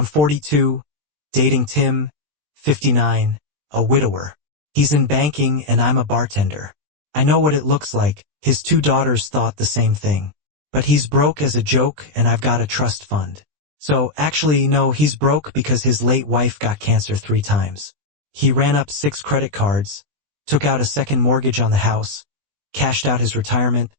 I'm 42, dating Tim, 59, a widower. He's in banking and I'm a bartender. I know what it looks like. His 2 daughters thought the same thing. But he's broke as a joke and I've got a trust fund. So, actually no, he's broke because his late wife got cancer 3 times. He ran up 6 credit cards, took out a second mortgage on the house, cashed out his retirement,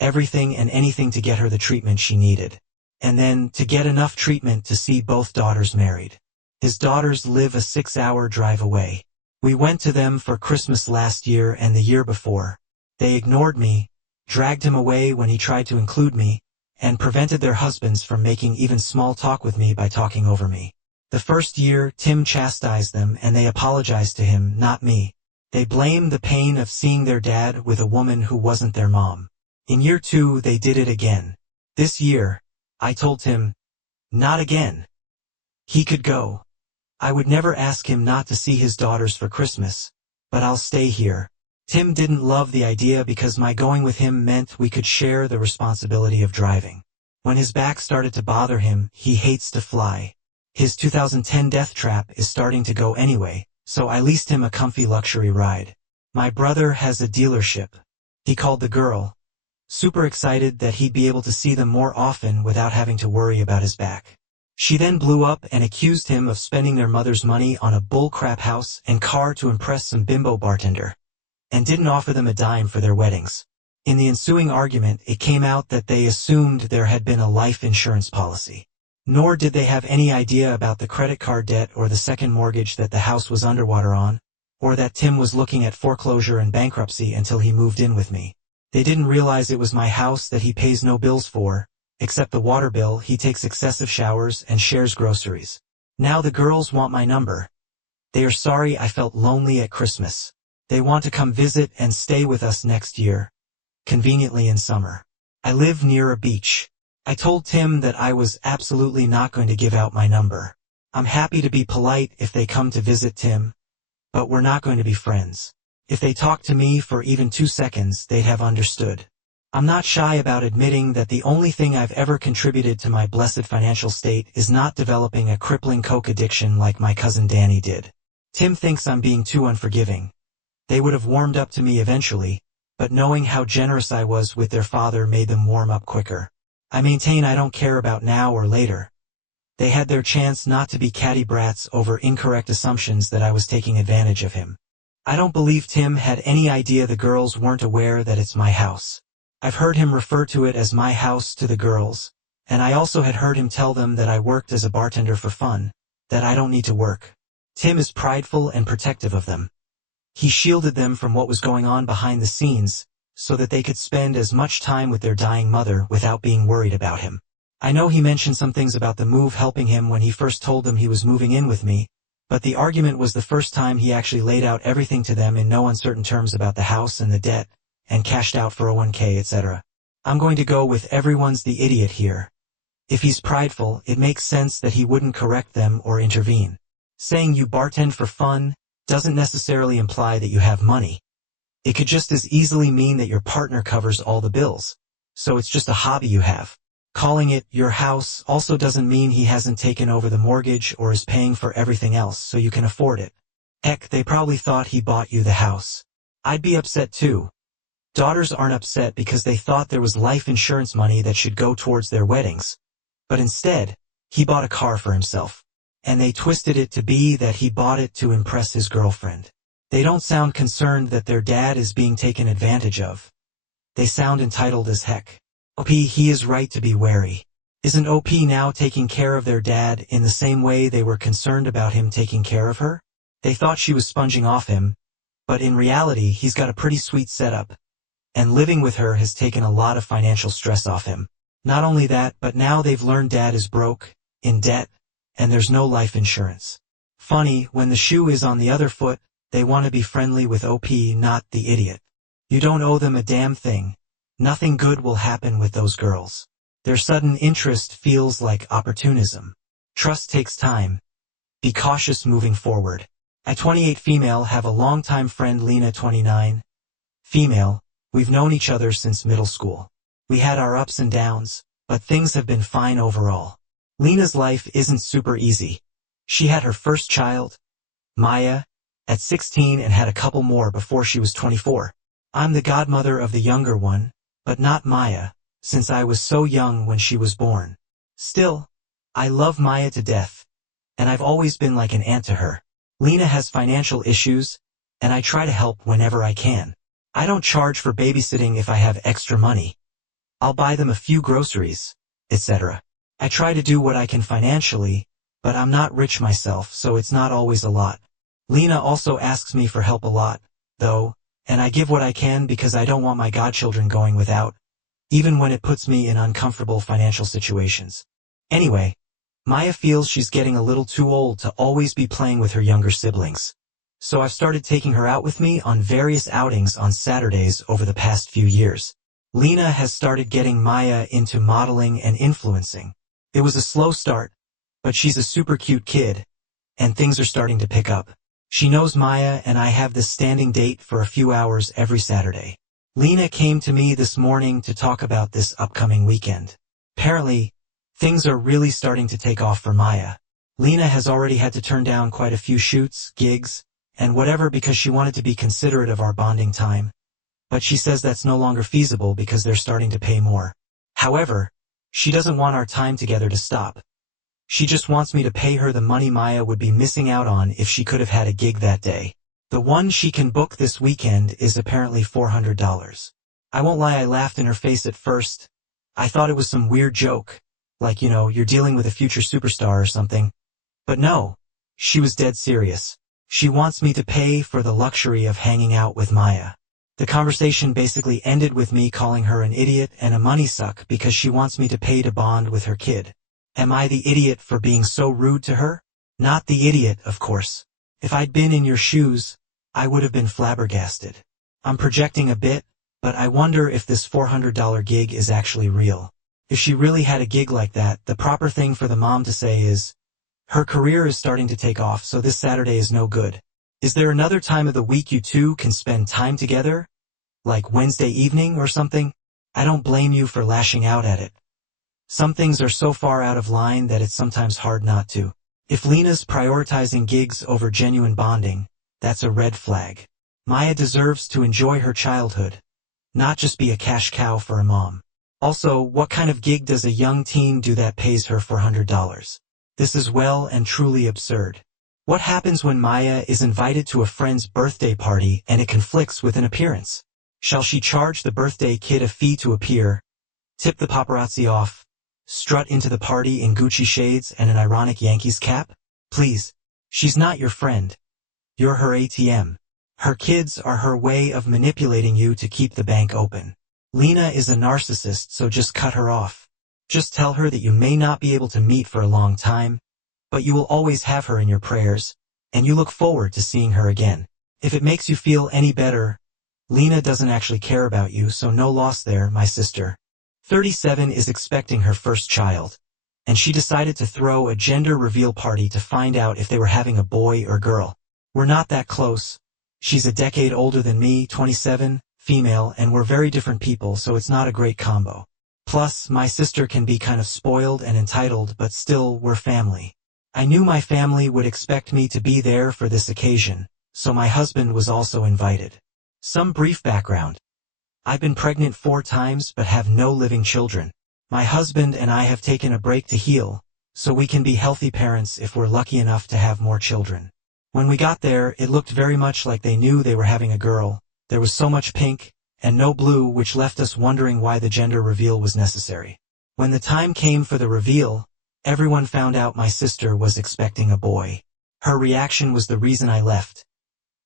everything and anything to get her the treatment she needed. And then, to get enough treatment to see both daughters married. His daughters live a 6-hour drive away. We went to them for Christmas last year and the year before. They ignored me, dragged him away when he tried to include me, and prevented their husbands from making even small talk with me by talking over me. The first year, Tim chastised them and they apologized to him, not me. They blamed the pain of seeing their dad with a woman who wasn't their mom. In year 2, they did it again. This year, I told Tim, not again. He could go. I would never ask him not to see his daughters for Christmas, but I'll stay here. Tim didn't love the idea because my going with him meant we could share the responsibility of driving. When his back started to bother him, he hates to fly. His 2010 Death Trap is starting to go anyway, so I leased him a comfy luxury ride. My brother has a dealership. He called the girl, super excited that he'd be able to see them more often without having to worry about his back. She then blew up and accused him of spending their mother's money on a bullcrap house and car to impress some bimbo bartender, and didn't offer them a dime for their weddings. In the ensuing argument, it came out that they assumed there had been a life insurance policy. Nor did they have any idea about the credit card debt or the second mortgage that the house was underwater on, or that Tim was looking at foreclosure and bankruptcy until he moved in with me. They didn't realize it was my house that he pays no bills for, except the water bill. He takes excessive showers and shares groceries. Now the girls want my number. They are sorry I felt lonely at Christmas. They want to come visit and stay with us next year, conveniently in summer. I live near a beach. I told Tim that I was absolutely not going to give out my number. I'm happy to be polite if they come to visit Tim, but we're not going to be friends. If they talk to me for even 2 seconds, they'd have understood. I'm not shy about admitting that the only thing I've ever contributed to my blessed financial state is not developing a crippling coke addiction like my cousin Danny did. Tim thinks I'm being too unforgiving. They would have warmed up to me eventually, but knowing how generous I was with their father made them warm up quicker. I maintain I don't care about now or later. They had their chance not to be catty brats over incorrect assumptions that I was taking advantage of him. I don't believe Tim had any idea the girls weren't aware that it's my house. I've heard him refer to it as my house to the girls, and I also had heard him tell them that I worked as a bartender for fun, that I don't need to work. Tim is prideful and protective of them. He shielded them from what was going on behind the scenes, so that they could spend as much time with their dying mother without being worried about him. I know he mentioned some things about the move helping him when he first told them he was moving in with me, but the argument was the first time he actually laid out everything to them in no uncertain terms about the house and the debt, and cashed out 401k, etc. I'm going to go with everyone's the idiot here. If he's prideful, it makes sense that he wouldn't correct them or intervene. Saying you bartend for fun doesn't necessarily imply that you have money. It could just as easily mean that your partner covers all the bills, so it's just a hobby you have. Calling it your house also doesn't mean he hasn't taken over the mortgage or is paying for everything else so you can afford it. Heck, they probably thought he bought you the house. I'd be upset too. Daughters aren't upset because they thought there was life insurance money that should go towards their weddings. But instead, he bought a car for himself. And they twisted it to be that he bought it to impress his girlfriend. They don't sound concerned that their dad is being taken advantage of. They sound entitled as heck. OP, he is right to be wary. Isn't OP now taking care of their dad in the same way they were concerned about him taking care of her? They thought she was sponging off him, but in reality he's got a pretty sweet setup, and living with her has taken a lot of financial stress off him. Not only that, but now they've learned dad is broke, in debt, and there's no life insurance. Funny, when the shoe is on the other foot, they want to be friendly with OP, not the idiot. You don't owe them a damn thing. Nothing good will happen with those girls. Their sudden interest feels like opportunism. Trust takes time. Be cautious moving forward. I, 28 female, have a longtime friend Lena, 29. Female, we've known each other since middle school. We had our ups and downs, but things have been fine overall. Lena's life isn't super easy. She had her first child, Maya, at 16 and had a couple more before she was 24. I'm the godmother of the younger one, but not Maya, since I was so young when she was born. Still, I love Maya to death, and I've always been like an aunt to her. Lena has financial issues, and I try to help whenever I can. I don't charge for babysitting if I have extra money. I'll buy them a few groceries, etc. I try to do what I can financially, but I'm not rich myself, so it's not always a lot. Lena also asks me for help a lot, though, and I give what I can because I don't want my godchildren going without, even when it puts me in uncomfortable financial situations. Anyway, Maya feels she's getting a little too old to always be playing with her younger siblings. So I've started taking her out with me on various outings on Saturdays over the past few years. Lena has started getting Maya into modeling and influencing. It was a slow start, but she's a super cute kid, and things are starting to pick up. She knows Maya and I have this standing date for a few hours every Saturday. Lena came to me this morning to talk about this upcoming weekend. Apparently, things are really starting to take off for Maya. Lena has already had to turn down quite a few shoots, gigs, and whatever because she wanted to be considerate of our bonding time. But she says that's no longer feasible because they're starting to pay more. However, she doesn't want our time together to stop. She just wants me to pay her the money Maya would be missing out on if she could have had a gig that day. The one she can book this weekend is apparently $400. I won't lie, I laughed in her face at first. I thought it was some weird joke, like, you're dealing with a future superstar or something. But no, she was dead serious. She wants me to pay for the luxury of hanging out with Maya. The conversation basically ended with me calling her an idiot and a money suck because she wants me to pay to bond with her kid. Am I the idiot for being so rude to her? Not the idiot, of course. If I'd been in your shoes, I would have been flabbergasted. I'm projecting a bit, but I wonder if this $400 gig is actually real. If she really had a gig like that, the proper thing for the mom to say is, her career is starting to take off, so this Saturday is no good. Is there another time of the week you two can spend time together? Like Wednesday evening or something? I don't blame you for lashing out at it. Some things are so far out of line that it's sometimes hard not to. If Lena's prioritizing gigs over genuine bonding, that's a red flag. Maya deserves to enjoy her childhood, not just be a cash cow for a mom. Also, what kind of gig does a young teen do that pays her $400? This is well and truly absurd. What happens when Maya is invited to a friend's birthday party and it conflicts with an appearance? Shall she charge the birthday kid a fee to appear, tip the paparazzi off, strut into the party in Gucci shades and an ironic Yankees cap? Please. She's not your friend. You're her ATM. Her kids are her way of manipulating you to keep the bank open. Lena is a narcissist, so just cut her off. Just tell her that you may not be able to meet for a long time, but you will always have her in your prayers, and you look forward to seeing her again. If it makes you feel any better, Lena doesn't actually care about you, so no loss there, my sister. 37 is expecting her first child, and she decided to throw a gender reveal party to find out if they were having a boy or girl. We're not that close. She's a decade older than me, 27, female, and we're very different people, so it's not a great combo. Plus, my sister can be kind of spoiled and entitled, but still, we're family. I knew my family would expect me to be there for this occasion, so my husband was also invited. Some brief background. I've been pregnant 4 times but have no living children. My husband and I have taken a break to heal, so we can be healthy parents if we're lucky enough to have more children. When we got there, it looked very much like they knew they were having a girl. There was so much pink, and no blue, which left us wondering why the gender reveal was necessary. When the time came for the reveal, everyone found out my sister was expecting a boy. Her reaction was the reason I left.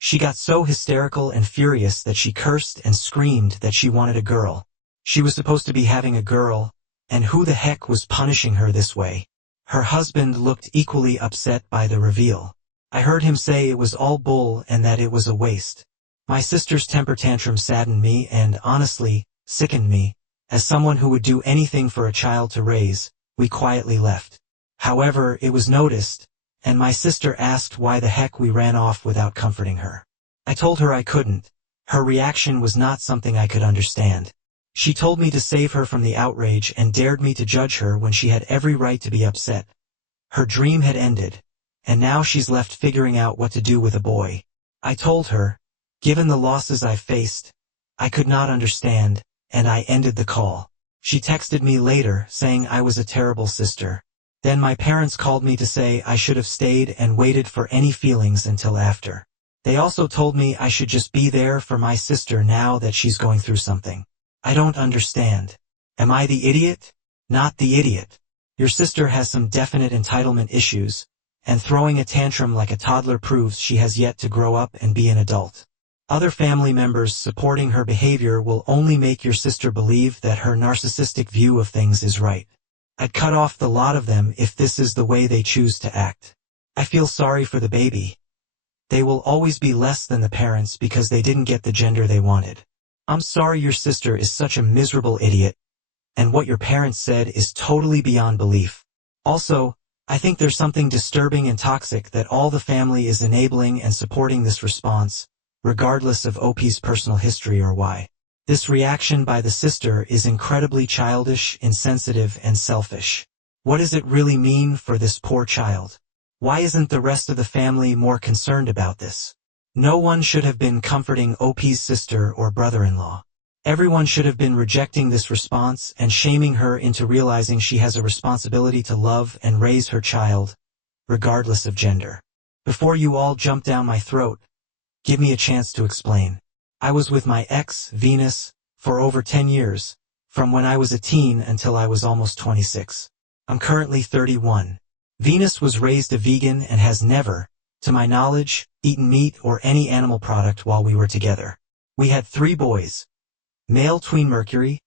She got so hysterical and furious that she cursed and screamed that she wanted a girl. She was supposed to be having a girl, and who the heck was punishing her this way? Her husband looked equally upset by the reveal. I heard him say it was all bull and that it was a waste. My sister's temper tantrum saddened me and, honestly, sickened me. As someone who would do anything for a child to raise, we quietly left. However, it was noticed, and my sister asked why the heck we ran off without comforting her. I told her I couldn't. Her reaction was not something I could understand. She told me to save her from the outrage and dared me to judge her when she had every right to be upset. Her dream had ended, and now she's left figuring out what to do with a boy. I told her, given the losses I've faced, I could not understand, and I ended the call. She texted me later saying I was a terrible sister. Then my parents called me to say I should have stayed and waited for any feelings until after. They also told me I should just be there for my sister now that she's going through something. I don't understand. Am I the idiot? Not the idiot. Your sister has some definite entitlement issues, and throwing a tantrum like a toddler proves she has yet to grow up and be an adult. Other family members supporting her behavior will only make your sister believe that her narcissistic view of things is right. I'd cut off the lot of them if this is the way they choose to act. I feel sorry for the baby. They will always be less than the parents because they didn't get the gender they wanted. I'm sorry your sister is such a miserable idiot, and what your parents said is totally beyond belief. Also, I think there's something disturbing and toxic that all the family is enabling and supporting this response, regardless of OP's personal history or why. This reaction by the sister is incredibly childish, insensitive, and selfish. What does it really mean for this poor child? Why isn't the rest of the family more concerned about this? No one should have been comforting OP's sister or brother-in-law. Everyone should have been rejecting this response and shaming her into realizing she has a responsibility to love and raise her child, regardless of gender. Before you all jump down my throat, give me a chance to explain. I was with my ex, Venus, for over 10 years, from when I was a teen until I was almost 26. I'm currently 31. Venus was raised a vegan and has never, to my knowledge, eaten meat or any animal product while we were together. We had 3 boys. Male tween Mercury,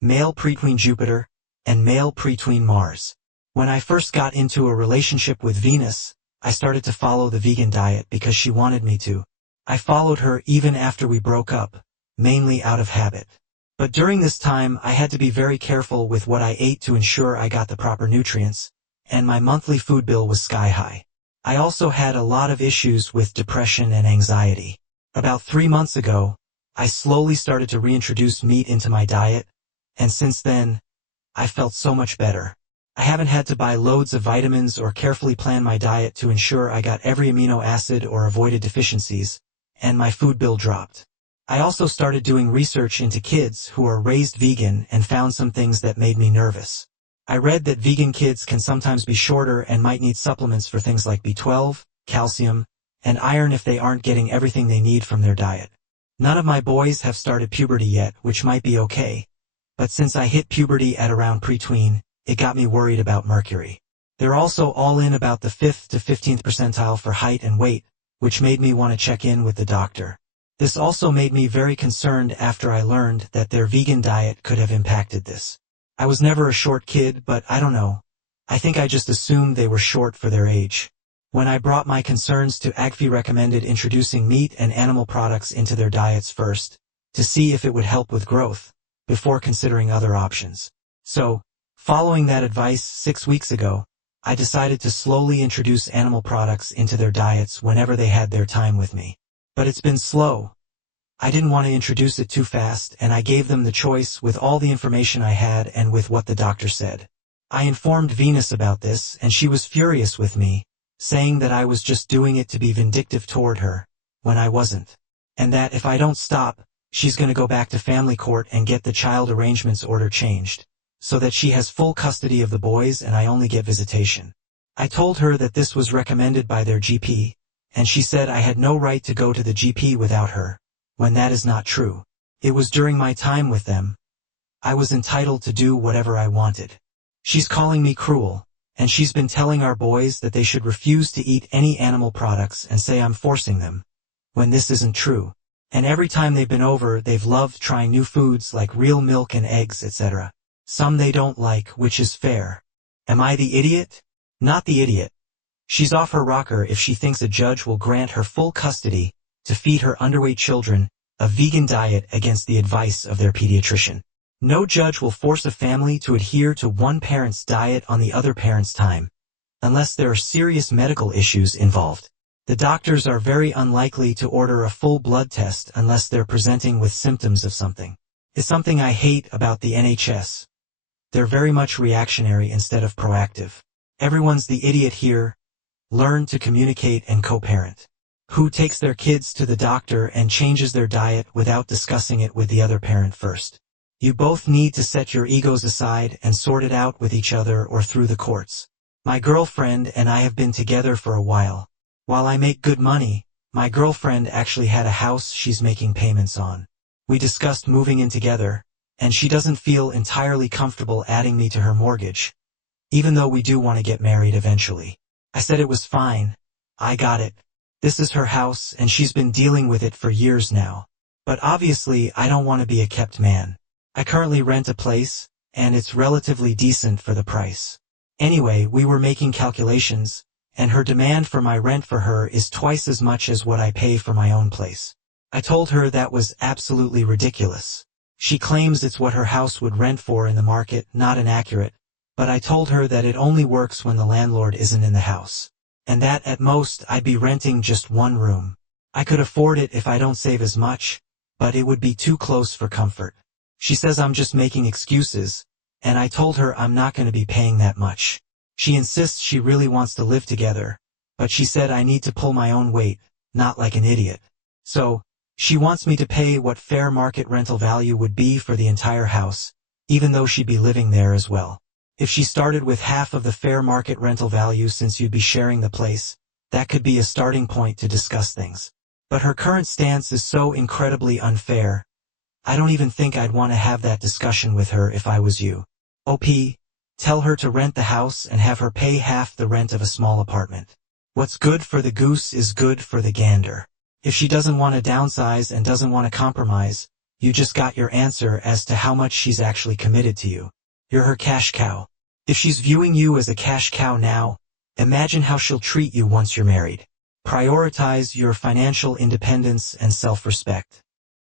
male pretween Jupiter, and male pretween Mars. When I first got into a relationship with Venus, I started to follow the vegan diet because she wanted me to. I followed her even after we broke up, mainly out of habit. But during this time I had to be very careful with what I ate to ensure I got the proper nutrients, and my monthly food bill was sky high. I also had a lot of issues with depression and anxiety. About 3 months ago, I slowly started to reintroduce meat into my diet, and since then, I felt so much better. I haven't had to buy loads of vitamins or carefully plan my diet to ensure I got every amino acid or avoided deficiencies, and my food bill dropped. I also started doing research into kids who are raised vegan and found some things that made me nervous. I read that vegan kids can sometimes be shorter and might need supplements for things like B12, calcium, and iron if they aren't getting everything they need from their diet. None of my boys have started puberty yet, which might be okay, but since I hit puberty at around pretween, it got me worried about Mercury. They're also all in about the 5th to 15th percentile for height and weight, which made me want to check in with the doctor. This also made me very concerned after I learned that their vegan diet could have impacted this. I was never a short kid, but I don't know. I think I just assumed they were short for their age. When I brought my concerns to AGFI recommended introducing meat and animal products into their diets first, to see if it would help with growth, before considering other options. So, following that advice 6 weeks ago, I decided to slowly introduce animal products into their diets whenever they had their time with me. But it's been slow. I didn't want to introduce it too fast, and I gave them the choice with all the information I had and with what the doctor said. I informed Venus about this, and she was furious with me, saying that I was just doing it to be vindictive toward her, when I wasn't. And that if I don't stop, she's going to go back to family court and get the child arrangements order changed, so that she has full custody of the boys and I only get visitation. I told her that this was recommended by their GP, and she said I had no right to go to the GP without her, when that is not true. It was during my time with them. I was entitled to do whatever I wanted. She's calling me cruel, and she's been telling our boys that they should refuse to eat any animal products and say I'm forcing them, when this isn't true. And every time they've been over, they've loved trying new foods like real milk and eggs, etc. Some they don't like, which is fair. Am I the idiot? Not the idiot. She's off her rocker if she thinks a judge will grant her full custody to feed her underweight children a vegan diet against the advice of their pediatrician. No judge will force a family to adhere to one parent's diet on the other parent's time, unless there are serious medical issues involved. The doctors are very unlikely to order a full blood test unless they're presenting with symptoms of something. It's something I hate about the NHS. They're very much reactionary instead of proactive. Everyone's the idiot here. Learn to communicate and co-parent. Who takes their kids to the doctor and changes their diet without discussing it with the other parent first? You both need to set your egos aside and sort it out with each other or through the courts. My girlfriend and I have been together for a while. While I make good money, my girlfriend actually had a house she's making payments on. We discussed moving in together, and she doesn't feel entirely comfortable adding me to her mortgage, even though we do want to get married eventually. I said it was fine. I got it. This is her house and she's been dealing with it for years now. But obviously I don't want to be a kept man. I currently rent a place, and it's relatively decent for the price. Anyway, we were making calculations, and her demand for my rent for her is twice as much as what I pay for my own place. I told her that was absolutely ridiculous. She claims it's what her house would rent for in the market, not inaccurate, but I told her that it only works when the landlord isn't in the house, and that at most I'd be renting just one room. I could afford it if I don't save as much, but it would be too close for comfort. She says I'm just making excuses, and I told her I'm not going to be paying that much. She insists she really wants to live together, but she said I need to pull my own weight, not like an idiot. So, she wants me to pay what fair market rental value would be for the entire house, even though she'd be living there as well. If she started with half of the fair market rental value since you'd be sharing the place, that could be a starting point to discuss things. But her current stance is so incredibly unfair. I don't even think I'd want to have that discussion with her if I was you. OP, tell her to rent the house and have her pay half the rent of a small apartment. What's good for the goose is good for the gander. If she doesn't want to downsize and doesn't want to compromise, you just got your answer as to how much she's actually committed to you. You're her cash cow. If she's viewing you as a cash cow now, imagine how she'll treat you once you're married. Prioritize your financial independence and self-respect.